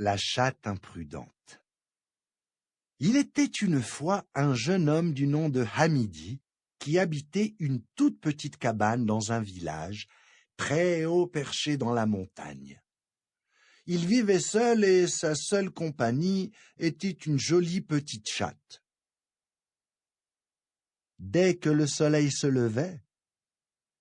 La chatte imprudente. Il était une fois un jeune homme du nom de Hamidi qui habitait une toute petite cabane dans un village, très haut perché dans la montagne. Il vivait seul et sa seule compagnie était une jolie petite chatte. Dès que le soleil se levait,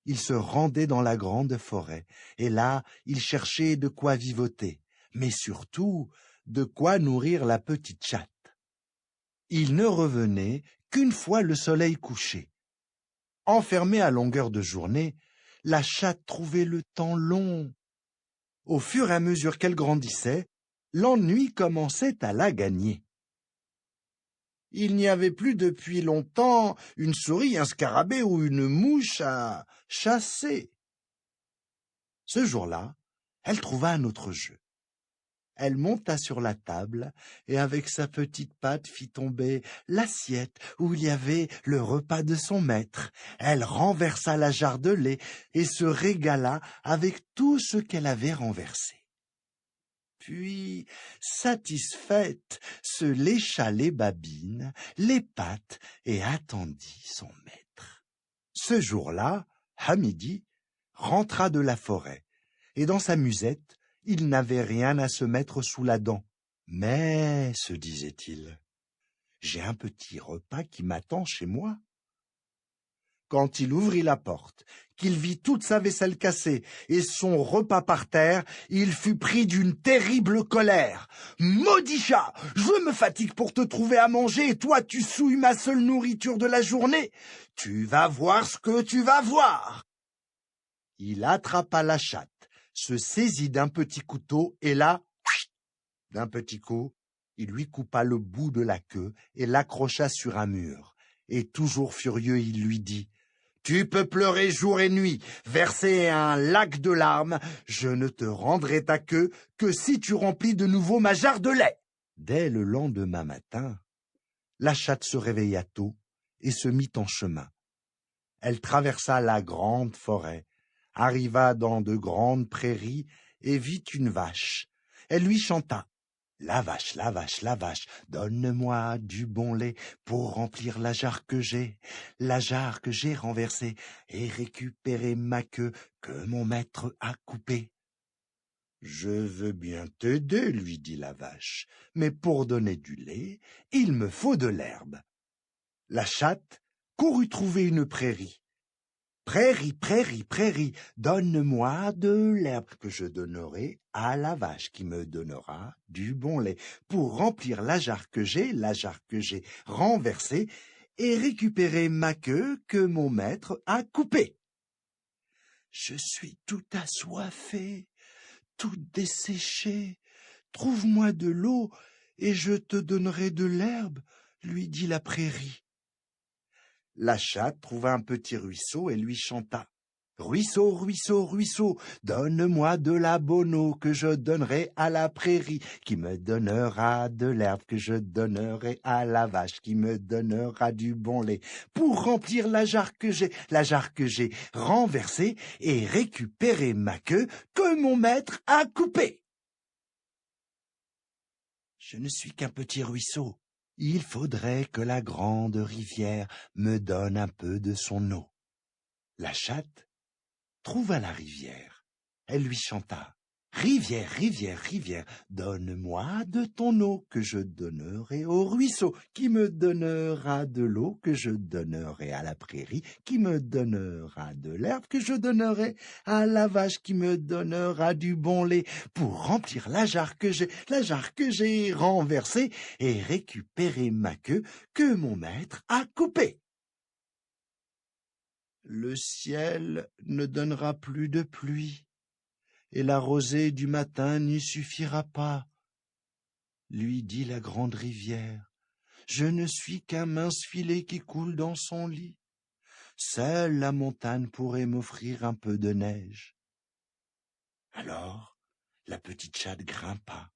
il se rendait dans la grande forêt, et là, il cherchait de quoi vivoter, mais surtout de quoi nourrir la petite chatte. Il ne revenait qu'une fois le soleil couché. Enfermée à longueur de journée, la chatte trouvait le temps long. Au fur et à mesure qu'elle grandissait, l'ennui commençait à la gagner. Il n'y avait plus depuis longtemps une souris, un scarabée ou une mouche à chasser. Ce jour-là, elle trouva un autre jeu. Elle monta sur la table et avec sa petite patte fit tomber l'assiette où il y avait le repas de son maître. Elle renversa la jarre de lait et se régala avec tout ce qu'elle avait renversé. Puis, satisfaite, se lécha les babines, les pattes et attendit son maître. Ce jour-là, Hamidi rentra de la forêt et dans sa musette, il n'avait rien à se mettre sous la dent. Mais, se disait-il, j'ai un petit repas qui m'attend chez moi. Quand il ouvrit la porte, qu'il vit toute sa vaisselle cassée et son repas par terre, il fut pris d'une terrible colère. « Maudit chat, je me fatigue pour te trouver à manger et toi tu souilles ma seule nourriture de la journée. Tu vas voir ce que tu vas voir !» Il attrapa la chatte, se saisit d'un petit couteau et là, d'un petit coup, il lui coupa le bout de la queue et l'accrocha sur un mur. Et toujours furieux, il lui dit « Tu peux pleurer jour et nuit, verser un lac de larmes, je ne te rendrai ta queue que si tu remplis de nouveau ma jarre de lait. » Dès le lendemain matin, la chatte se réveilla tôt et se mit en chemin. Elle traversa la grande forêt, arriva dans de grandes prairies et vit une vache. Elle lui chanta « La vache, la vache, la vache, donne-moi du bon lait pour remplir la jarre que j'ai renversée et récupérer ma queue que mon maître a coupée. » « Je veux bien t'aider, lui dit la vache, mais pour donner du lait, il me faut de l'herbe. » La chatte courut trouver une prairie. Prairie, prairie, prairie, donne-moi de l'herbe que je donnerai à la vache qui me donnera du bon lait pour remplir la jarre que j'ai renversée et récupérer ma queue que mon maître a coupée. Je suis tout assoiffé, tout desséché. Trouve-moi de l'eau et je te donnerai de l'herbe, lui dit la prairie. La chatte trouva un petit ruisseau et lui chanta « Ruisseau, ruisseau, ruisseau, donne-moi de la bonne eau que je donnerai à la prairie, qui me donnera de l'herbe que je donnerai à la vache, qui me donnera du bon lait, pour remplir la jarre que j'ai renversée et récupérer ma queue que mon maître a coupée. Je ne suis qu'un petit ruisseau. Il faudrait que la grande rivière me donne un peu de son eau. » La chatte trouva la rivière. Elle lui chanta « Rivière, rivière, rivière, donne-moi de ton eau que je donnerai au ruisseau, qui me donnera de l'eau que je donnerai à la prairie, qui me donnera de l'herbe que je donnerai à la vache, qui me donnera du bon lait, pour remplir la jarre que j'ai renversée et récupérer ma queue que mon maître a coupée. » Le ciel ne donnera plus de pluie, et la rosée du matin n'y suffira pas, lui dit la grande rivière. Je ne suis qu'un mince filet qui coule dans son lit. Seule la montagne pourrait m'offrir un peu de neige. Alors, la petite chatte grimpa,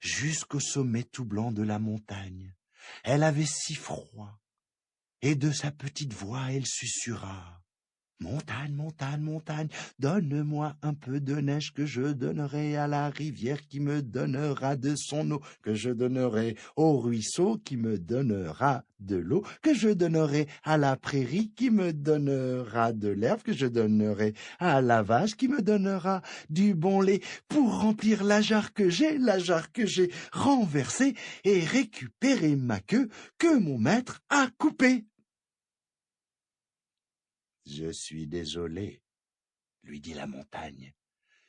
jusqu'au sommet tout blanc de la montagne. Elle avait si froid. Et de sa petite voix, elle susurra Montagne, montagne, montagne, donne-moi un peu de neige que je donnerai à la rivière qui me donnera de son eau, que je donnerai au ruisseau qui me donnera de l'eau, que je donnerai à la prairie qui me donnera de l'herbe, que je donnerai à la vache qui me donnera du bon lait pour remplir la jarre que j'ai renversée et récupérer ma queue que mon maître a coupée. Je suis désolé, lui dit la montagne.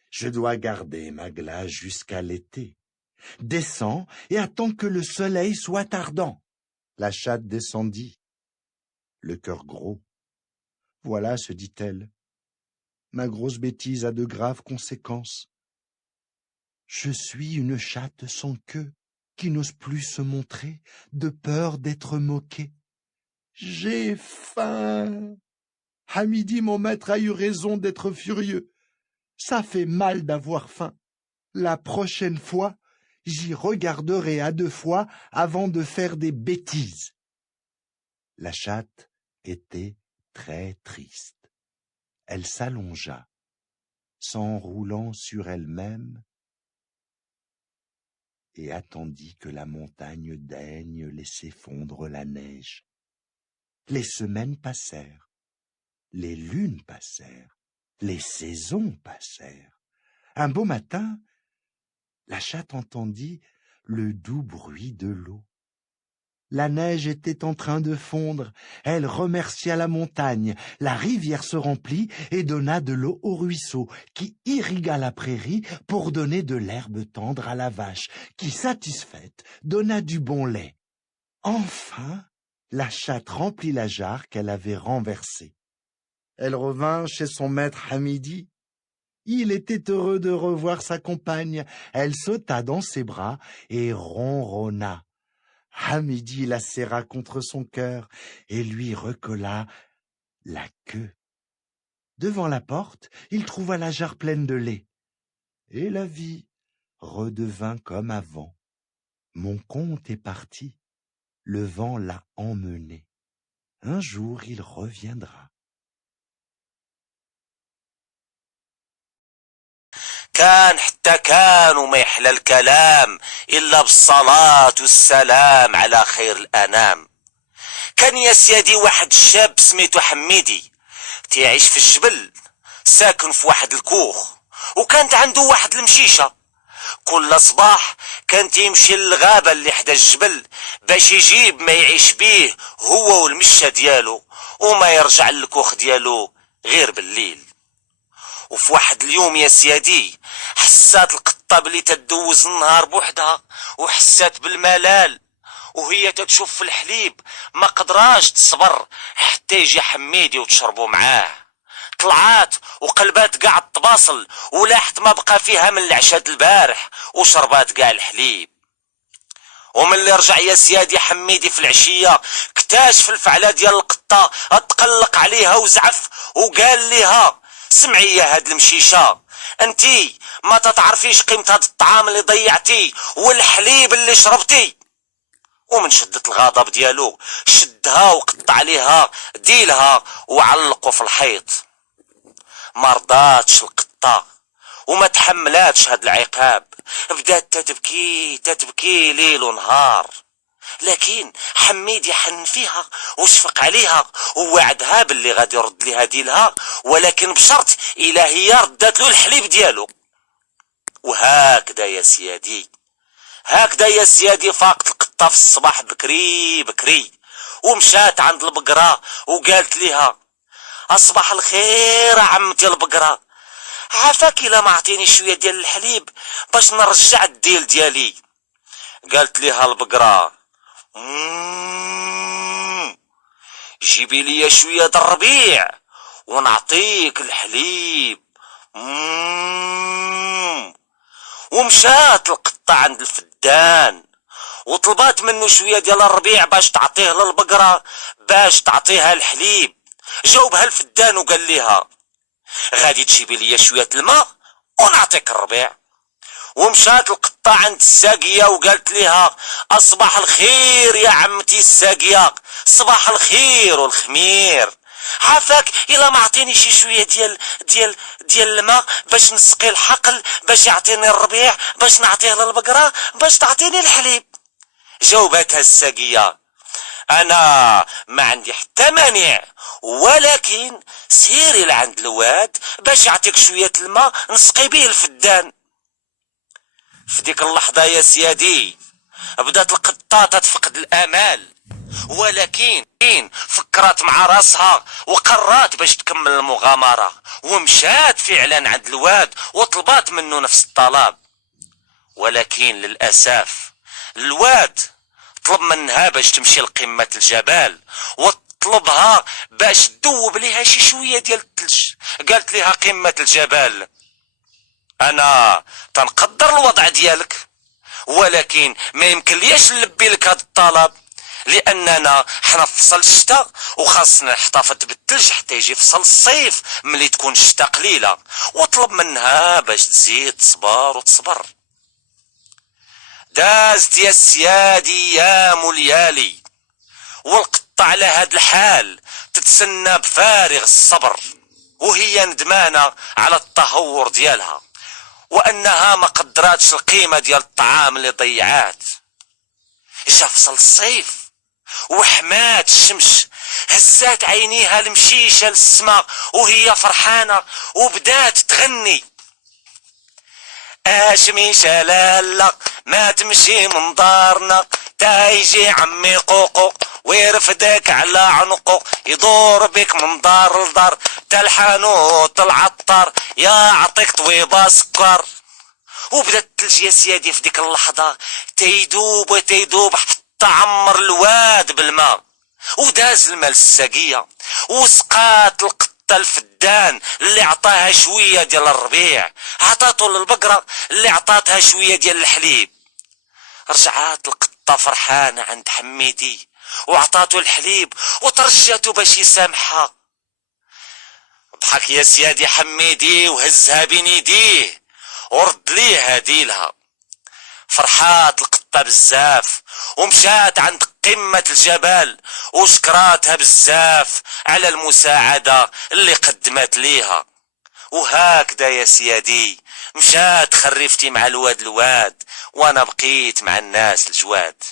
Je dois garder ma glace jusqu'à l'été. Descends et attends que le soleil soit ardent. La chatte descendit, le cœur gros. Voilà, se dit-elle, ma grosse bêtise a de graves conséquences. Je suis une chatte sans queue qui n'ose plus se montrer de peur d'être moquée. J'ai faim. À midi, mon maître a eu raison d'être furieux. Ça fait mal d'avoir faim. La prochaine fois, j'y regarderai à 2 fois avant de faire des bêtises. La chatte était très triste. Elle s'allongea, s'enroulant sur elle-même, et attendit que la montagne daigne laisser fondre la neige. Les semaines passèrent. Les lunes passèrent, les saisons passèrent. Un beau matin, la chatte entendit le doux bruit de l'eau. La neige était en train de fondre. Elle remercia la montagne. La rivière se remplit et donna de l'eau au ruisseau, qui irrigua la prairie pour donner de l'herbe tendre à la vache, qui, satisfaite, donna du bon lait. Enfin, la chatte remplit la jarre qu'elle avait renversée. Elle revint chez son maître à midi. Il était heureux de revoir sa compagne. Elle sauta dans ses bras et ronronna. À midi, la serra contre son cœur et lui recolla la queue. Devant la porte, il trouva la jarre pleine de lait. Et la vie redevint comme avant. Mon conte est parti. Le vent l'a emmené. Un jour, il reviendra. كان حتى كان وما يحلى الكلام إلا بالصلاة والسلام على خير الأنام. كان يا سيادي واحد الشاب سميتو حميدي تيعيش في الجبل، ساكن في واحد الكوخ، وكانت عنده واحد المشيشة. كل صباح كان تيمشي للغابة اللي حدا الجبل باش يجيب ما يعيش بيه هو والمشة ديالو، وما يرجع للكوخ ديالو غير بالليل. وفي واحد اليوم يا سيادي حسات القطة بلي تدوز النهار بوحدها، وحسات بالملال وهي تتشوف في الحليب، ما قدراش تصبر حتى يجي حميدي وتشربوا معاه. طلعات وقلبات قاع الطباصل ولاحت ما بقى فيها من العشاء البارح، وشربات قاع الحليب. ومن اللي رجع يا سيادي حميدي في العشية اكتشف الفعلة ديال القطة، اتقلق عليها وزعف وقال ليها: سمعي يا هاد المشيشة، انتي ما تتعرفيش قيمة هاد الطعام اللي ضيعتي والحليب اللي شربتي. ومن شدة الغضب ديالو شدها وقطع عليها ديلها وعلقوا في الحيط. ما رضاتش القطة وما تحملاتش هاد العقاب، بدات تتبكي ليل ونهار. لكن حميدي حن فيها وشفق عليها ووعدها باللي غادي يرد ليها ديلها، ولكن بشرط الا هي ردات له الحليب ديالو. وهكذا يا سيادي فاقت القطة في الصباح بكري ومشات عند البقرة وقالت ليها: اصبح الخير عمتي البقرة، عافاك الا ما عطيني شوية ديال الحليب باش نرجع الديل ديالي. قالت ليها البقرة: جيبي لي شوية د الربيع ونعطيك الحليب. ومشات القطة عند الفدان وطلبات منه شوية ديال الربيع باش تعطيه للبقرة باش تعطيها الحليب. جاوبها الفدان وقال ليها: غادي تجيبي لي شوية الماء ونعطيك الربيع. ومشات القطة عند الساقية وقالت ليها: اصبح الخير يا عمتي الساقية، صباح الخير والخمير، عافاك الا ما عطيني شي شويه ديال الماء باش نسقي الحقل، باش يعطيني الربيع، باش نعطيه للبقره، باش تعطيني الحليب. جاوبتها الساقيه: انا ما عندي حتى مانع، ولكن سيري لعند الواد باش يعطيك شويه الماء نسقي بيه الفدان. في ديك اللحظه يا سيادي بدات القطاطه تفقد الامال، ولكن فكرت مع راسها وقررت باش تكمل المغامره، ومشات فعلا عند الواد وطلبات منه نفس الطلب. ولكن للاسف الواد طلب منها باش تمشي لقمه الجبل، وطلبها باش تذوب ليها شي شويه ديال الثلج. قالت لها قمه الجبل: انا تنقدر الوضع ديالك، ولكن ما يمكن ليش نلبي لك هذا الطلب، لاننا حنا في فصل الشتاء وخاصنا نحتفظ بالثلج حتى يجي فصل الصيف ملي تكون الشتاء قليله. وطلب منها باش تزيد تصبر وتصبر. دازت يا السيادي ايام وليالي، والقطة على هاد الحال تتسنى بفارغ الصبر، وهي ندمانة على التهور ديالها، وانها ما قدراتش القيمة ديال الطعام اللي ضيعات. جا فصل الصيف وحمات الشمس، هزات عينيها المشيشة للسما وهي فرحانة وبدات تغني: اشميشة لالا ما تمشي من دارنا، تا يجي عمي قوقو ويرفدك على عنقه، يدور بك من دار لدار، تا الحانوت العطار يعطيك طويبة سكر. وبدا الثلج يا سيادي في ديك اللحظة تيدوب وتيدوب حتى عمر الواد بالماء، وداز الماء للساقية وسقات القطة الفدان اللي عطاها شوية ديال الربيع، عطاتو للبقرة اللي عطاتها شوية ديال الحليب. رجعات القطة فرحانة عند حميدي وعطاتو الحليب وترجاتو باش يسامحها. ضحك يا سيادي حميدي وهزها بين يديه ورد ليه هديلها. فرحات القطة بزاف ومشات عند قمة الجبل وشكراتها بزاف على المساعدة اللي قدمت ليها. وهكذا يا سيادي مشات خرفتي مع الواد وانا بقيت مع الناس الجواد.